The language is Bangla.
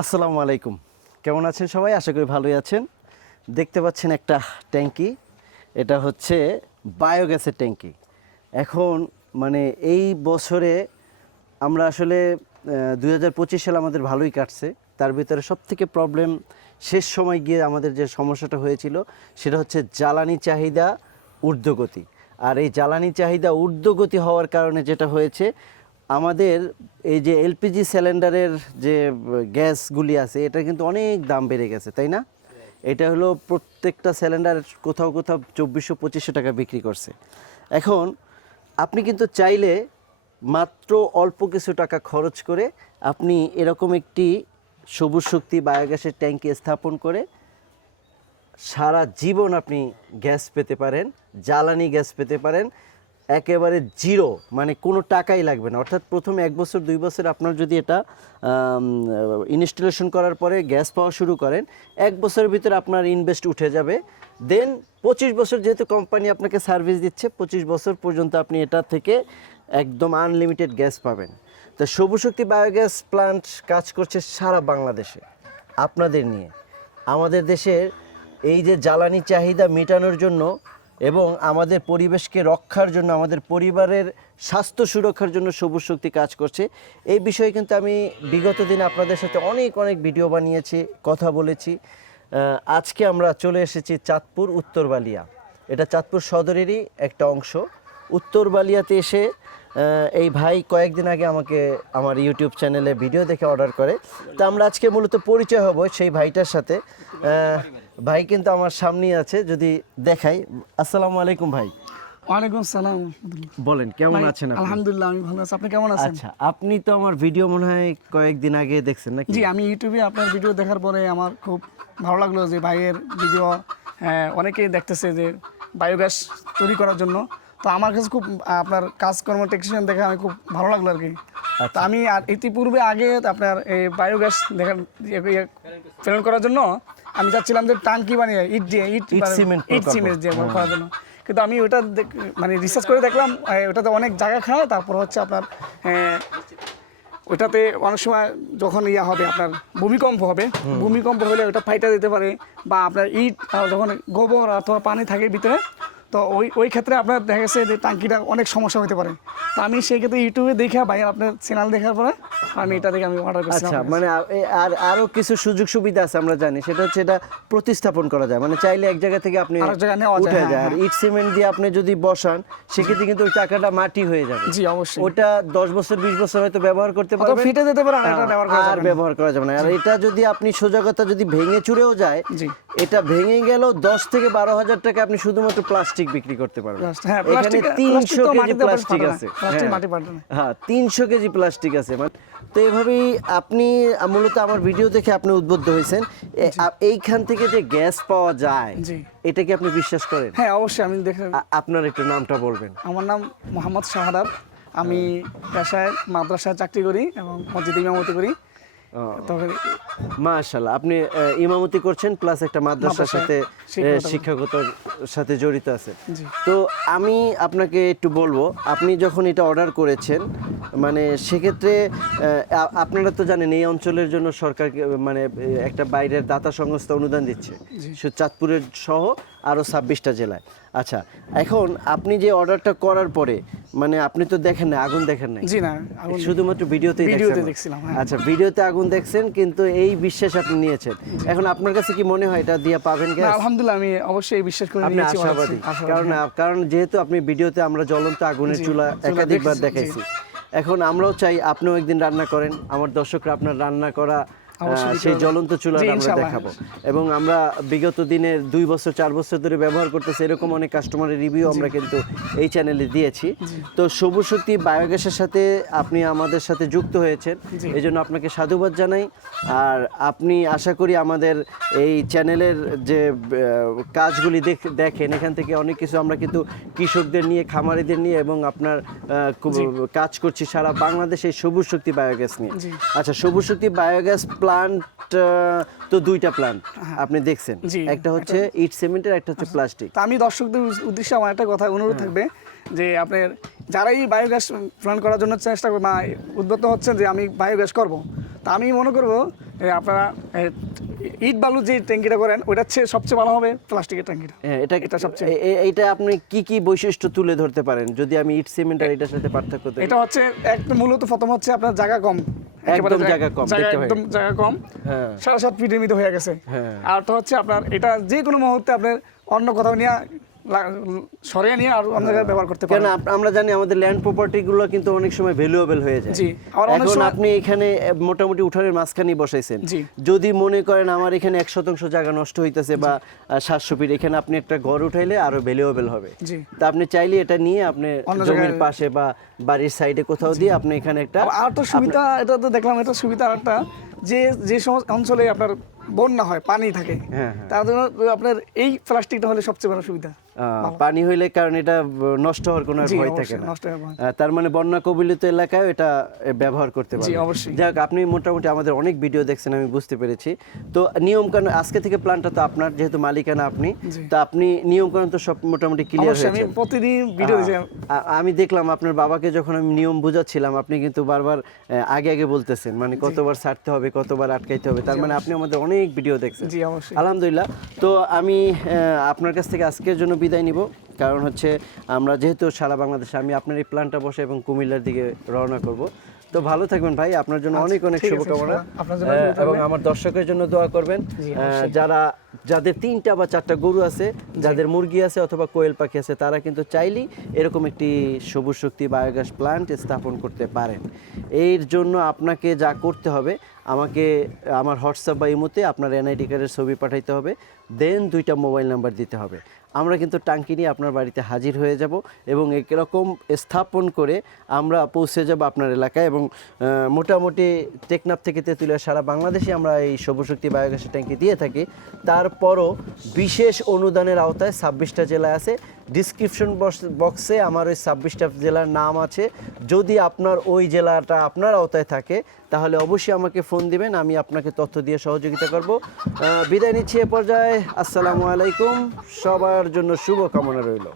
আসসালামু আলাইকুম। কেমন আছেন সবাই? আশা করি ভালোই আছেন। দেখতে পাচ্ছেন একটা ট্যাঙ্কি, এটা হচ্ছে বায়োগ্যাসের ট্যাঙ্কি। এখন মানে এই বছরে আমরা আসলে 2025 সাল আমাদের ভালোই কাটছে। তার ভিতরে সবথেকে প্রবলেম শেষ সময় গিয়ে আমাদের যে সমস্যাটা হয়েছিল সেটা হচ্ছে জ্বালানি চাহিদা ঊর্ধ্বগতি। আর এই জ্বালানি চাহিদা ঊর্ধ্বগতি হওয়ার কারণে যেটা হয়েছে, আমাদের এই যে এলপিজি সিলিন্ডারের যে গ্যাসগুলি আছে এটা কিন্তু অনেক দাম বেড়ে গেছে, তাই না? এটা হলো প্রত্যেকটা সিলিন্ডার কোথাও কোথাও 2400-2500 টাকা বিক্রি করছে। এখন আপনি কিন্তু চাইলে মাত্র অল্প কিছু টাকা খরচ করে আপনি এরকম একটি সবুজ শক্তি বায়োগ্যাসের ট্যাঙ্কি স্থাপন করে সারা জীবন আপনি গ্যাস পেতে পারেন, জ্বালানি গ্যাস পেতে পারেন, একেবারে জিরো, মানে কোনো টাকাই লাগবে না। অর্থাৎ প্রথমে 1 বছর 2 বছর আপনার যদি এটা ইনস্টলেশন করার পরে গ্যাস পাওয়া শুরু করেন, 1 বছরের ভিতরে আপনার ইনভেস্ট উঠে যাবে। দেন 25 বছর যেহেতু কোম্পানি আপনাকে সার্ভিস দিচ্ছে, 25 বছর পর্যন্ত আপনি এটা থেকে একদম আনলিমিটেড গ্যাস পাবেন। তো সবুজ শক্তি বায়োগ্যাস প্ল্যান্ট কাজ করছে সারা বাংলাদেশে আপনাদের নিয়ে। আমাদের দেশের এই যে জ্বালানি চাহিদা মেটানোর জন্য এবং আমাদের পরিবেশকে রক্ষার জন্য, আমাদের পরিবারের স্বাস্থ্য সুরক্ষার জন্য সবুজ শক্তি কাজ করছে। এই বিষয়ে কিন্তু আমি বিগত দিনে আপনাদের সাথে অনেক ভিডিও বানিয়েছি, কথা বলেছি। আজকে আমরা চলে এসেছি চাঁদপুর উত্তরবালিয়া। এটা চাঁদপুর সদরেরই একটা অংশ। উত্তরবালিয়াতে এসে এই ভাই কয়েকদিন আগে আমাকে আমার ইউটিউব চ্যানেলে ভিডিও দেখে অর্ডার করে। তো আমরা আজকে মূলত পরিচয় হব সেই ভাইটার সাথে। ভাই কিন্তু আমার সামনেই আছে, যদি দেখাই। আসসালামু আলাইকুম ভাই। ওয়ালাইকুম সালাম। বলেন কেমন আছেন আপনি? আলহামদুলিল্লাহ আমি ভালো আছি, আপনি কেমন আছেন? আচ্ছা, আপনি তো আমার ভিডিও মনে হয় কয়েকদিন আগে দেখছেন নাকি? জি, আমি ইউটিউবে আপনার ভিডিও দেখার পরে আমার খুব ভালো লাগলো যে ভাইয়ের ভিডিও অনেকেই দেখতেছে যে বায়োগ্যাস তৈরি করার জন্য। তো আমার কাছে খুব আপনার কাজকর্ম টেকনিশিয়ান দেখে আমি খুব ভালো লাগলো আর কি। তো আমি আর ইতিপূর্বে আগে আপনার এই বায়োগ্যাস দেখার প্রেরণ করার জন্য আমি চাচ্ছিলাম যে টাঙ্কি বানিয়ে ইট সিমেন্ট দিয়ে করার জন্য। কিন্তু আমি ওটা মানে রিসার্চ করে দেখলাম ওটাতে অনেক জায়গা খায়। তারপর হচ্ছে আপনার ওটাতে অনেক সময় যখন হবে আপনার ভূমিকম্প হবে, ভূমিকম্প হলে ওটা ফাইটা দিতে পারে, বা আপনার ইট যখন গোবর অথবা পানি থাকে ভিতরে, তো ওই ক্ষেত্রে আপনার দেখা গেছে যে টাঙ্কিটা অনেক সমস্যা হতে পারে। তো আমি সেই ক্ষেত্রে ইউটিউবে দেখে ভাই আপনার চ্যানেল দেখার পরে আমি এটা দেখে আমি অর্ডার করছি। আচ্ছা, মানে আরো কিছু সুযোগ সুবিধা আছে আমরা জানি, সেটা হচ্ছে এটা প্রতিস্থাপন করা যায়, মানে চাইলে এক জায়গা থেকে আপনি উঠে যায়। আর ইট সিমেন্ট দিয়ে আপনি যদি বসান সেক্ষেত্রে কিন্তু ওই টাকাটা মাটি হয়ে যাবে। জি অবশ্যই। ওটা 10 বছর 20 বছর হয়তো ব্যবহার করতে পারবেন, ফিটে যেতে পারে, আর ব্যবহার করা যাবে না। আর এটা যদি আপনি সোজা কথা যদি ভেঙে চুরেও যায়, এটা ভেঙে গেল 10 থেকে 12 হাজার টাকা আপনি শুধুমূত্র প্লাস্টিক বিক্রি করতে পারবেন। এখানে 300 কেজি প্লাস্টিক আছে। হ্যাঁ, 300 কেজি প্লাস্টিক আছে। তো এইভাবেই আপনি মূলত আমার ভিডিও দেখে আপনি উদ্বুদ্ধ হয়েছেন। এইখান থেকে যে গ্যাস পাওয়া যায়, এটা কি আপনি বিশ্বাস করেন? হ্যাঁ অবশ্যই, আমি দেখে। আপনার একটু নামটা বলবেন। আমার নাম মোহাম্মদ শাহাদাত। আমি পেশায় মাদ্রাসায় চাকরি করি এবং মসজিদে ইমামতি করি। মাশাআল্লাহ, আপনি ইমামতি করছেন প্লাস একটা মাদ্রাসার সাথে শিক্ষকতার সাথে জড়িত আছেন। তো আমি আপনাকে একটু বলবো, আপনি যখন এটা অর্ডার করেছেন, মানে সেক্ষেত্রে আপনারা তো জানেন এই অঞ্চলের জন্য সরকার মানে একটা বাইরের দাতা সংস্থা অনুদান দিচ্ছে, চাঁদপুরের সহ আরও 26টা জেলায়। আচ্ছা, এখন আপনি যে অর্ডারটা করার পরে, মানে আপনি তো দেখেন না, আগুন দেখেন না? জি না, শুধুমাত্র ভিডিওতে দেখছিলাম। আচ্ছা, ভিডিওতে আগুন দেখছেন, কিন্তু এই বিশ্বাস আপনি নিয়েছেন। এখন আপনার কাছে কি মনে হয় এটা দিয়ে পাবেন গ্যাস? আলহামদুলিল্লাহ, আমি অবশ্যই বিশ্বাস করে নিয়েছি। আপনি আশাবাদী? কারণ যেহেতু আপনি ভিডিওতে আমরা জ্বলন্ত আগুনের চুলা একাধিকবার দেখাইছি। এখন আমরাও চাই আপনিও একদিন রান্না করেন, আমার দর্শকরা আপনার রান্না করা সেই জ্বলন্ত চুলা আমরা দেখাবো। এবং আমরা বিগত দিনের 2 বছর 4 বছর ধরে ব্যবহার করতেছি, এরকম অনেক কাস্টমারের রিভিউ আমরা কিন্তু এই চ্যানেলে দিয়েছি। তো সবুজ শক্তি বায়োগ্যাসের সাথে আপনি আমাদের সাথে যুক্ত হয়েছেন, এই জন্য আপনাকে সাধুবাদ জানাই। আর আপনি আশা করি আমাদের এই চ্যানেলের যে কাজগুলি দেখেন, এখান থেকে অনেক কিছু আমরা কিন্তু কৃষকদের নিয়ে, খামারিদের নিয়ে এবং আপনার কাজ করছি সারা বাংলাদেশে সবুজ শক্তি বায়োগ্যাস নিয়ে। আচ্ছা, সবুজ শক্তি বায়োগ্যাস প্লান্ট তো 2টা প্লান্ট আপনি দেখছেন, একটা হচ্ছে ইট সিমেন্টের, একটা হচ্ছে প্লাস্টিক। আমি দর্শকদের উদ্দেশ্যে আমার একটা কথা অনুরোধ থাকবে যে আপনার যারাই বায়োগ্যাস প্ল্যান্ট করার জন্য চেষ্টা করবে বা উদ্বুদ্ধ হচ্ছেন যে আমি বায়োগ্যাস করব, তা আমি মনে করব আপনারা ইট বালু যে ট্যাঙ্কিটা করেন ওইটা হচ্ছে সবচেয়ে ভালো হবে প্লাস্টিকের ট্যাঙ্কিটা। হ্যাঁ, এটা সবচেয়ে এটা আপনি কি কি বৈশিষ্ট্য তুলে ধরতে পারেন যদি আমি ইট সিমেন্ট আর এটার সাথে পার্থক্য করি? এটা হচ্ছে একদম মূলত প্রথম হচ্ছে আপনার জায়গা কম, একেবারে একদম জায়গা কম, দেখতে পাই। একদম জায়গা কম, হ্যাঁ। 7.5 ফিটের মধ্যে হয়ে গেছে। হ্যাঁ। আর তো হচ্ছে আপনার এটা যে কোনো মুহূর্তে আপনার অন্য কোথাও নিয়ে সরিয়ে নিয়ে আর অন্য জায়গায় ব্যবহার করতে কেন পারেন। আমরা জানি আমাদের ল্যান্ড প্রপার্টি গুলো কিন্তু অনেক সময় ভ্যালুয়েবল হয়ে যায়। জি, আবার অনেক এখন সময়- আপনি এখানে মোটামুটি উঠানের মাঝখানেই বসাইছেন। জি। যদি মনে করেন আমার এখানে 1% জায়গা নষ্ট হইতেছে বা 700 ফিট, এখানে আপনি একটা ঘর উঠাইলে আরো ভ্যালুয়েবল হবে। জি। তা আপনি চাইলে এটা নিয়ে আপনি অন্য জমির জায়গায়- পাশে বা বাড়ির সাইডে কোথাও দিয়ে আপনি এখানে একটা আর তো সুবিধা, এটা তো দেখলাম এটা সুবিধা একটা, যে সমস্ত অঞ্চলে আপনার বন্যা হয়, পানি থাকে, হ্যাঁ, হ্যাঁ। তার জন্য আপনার এই প্লাস্টিকটা হলে সবচেয়ে বড় সুবিধা। পানি হইলে, কারণ এটা নষ্ট হওয়ার কোনো আর জি, ভয় অবশ্যই, থাকে না। নষ্ট হওয়ার ভয়। তার মানে বন্যা কবলিত এলাকায় এটা ব্যবহার করতে জি, পারবেন। অবশ্যই। যাক, আপনি মোটামুটি আমাদের অনেক ভিডিও দেখছেন, আমি বুঝতে পেরেছি। তো নিয়ম কানুন আজকে থেকে প্ল্যানটা তো আপনার, যেহেতু মালিকানা আপনি, জি। তো আপনি নিয়ম কানুন তো সব মোটামুটি ক্লিয়ার অবশ্যই আমি হয়েছে। প্রতিদিন ভিডিও দিচ্ছি। আমি দেখলাম আপনার বাবাকে যখন আমি নিয়ম বুঝাচ্ছিলাম, আপনি কিন্তু বারবার আগে আগে বলতেছেন, মানে কতবার ছাড়তে হবে, কতবার আটকাইতে হবে। তার মানে আপনি আমাদের অনেক ভিডিও দেখছেন। জি, অবশ্যই। আলহামদুলিল্লাহ। তো আমি আপনার কাছ থেকে আজকের জন্য বিদায় নিব, কারণ হচ্ছে আমরা যেহেতু সারা বাংলাদেশে, আমি আপনার এই প্ল্যানটা বসে এবং কুমিল্লার দিকে রওনা করব। তো ভালো থাকবেন ভাই, আপনার জন্য অনেক অনেক ঠিক আছে, শুভকামনা। আপনার জন্য এবং আমার দর্শকের জন্য দোয়া করবেন। জি, অবশ্যই। যাদের 3টা বা 4টা গরু আছে, যাদের মুরগি আছে অথবা কোয়েল পাখি আছে, তারা কিন্তু চাইলেই এরকম একটি সবুজ শক্তি বায়োগ্যাস প্ল্যান্ট স্থাপন করতে পারেন। এর জন্য আপনাকে যা করতে হবে, আমাকে আমার হোয়াটসঅ্যাপ বা ইমোতে আপনার এনআইডি কার্ডের ছবি পাঠাইতে হবে, দেন 2টা মোবাইল নাম্বার দিতে হবে। আমরা কিন্তু টাঙ্কি নিয়ে আপনার বাড়িতে হাজির হয়ে যাব এবং এরকম স্থাপন করে আমরা পৌঁছে যাব আপনার এলাকায়। এবং মোটামুটি টেকনাফ থেকে তেঁতুলিয়া সারা বাংলাদেশে আমরা এই সবুজ শক্তি বায়োগ্যাসের ট্যাঙ্কি দিয়ে থাকি। তারপরও বিশেষ অনুদানের আওতায় 26টা জেলায় আছে। ডিসক্রিপশন বক্সে আমার ওই 26টা জেলার নাম আছে। যদি আপনার ওই জেলাটা আপনার আওতায় থাকে, তাহলে অবশ্যই আমাকে ফোন দিবেন, আমি আপনাকে তথ্য দিয়ে সহযোগিতা করব। বিদায় নিচ্ছি এ পর্যায়ে। আসসালামু আলাইকুম, সবার জন্য শুভকামনা রইল।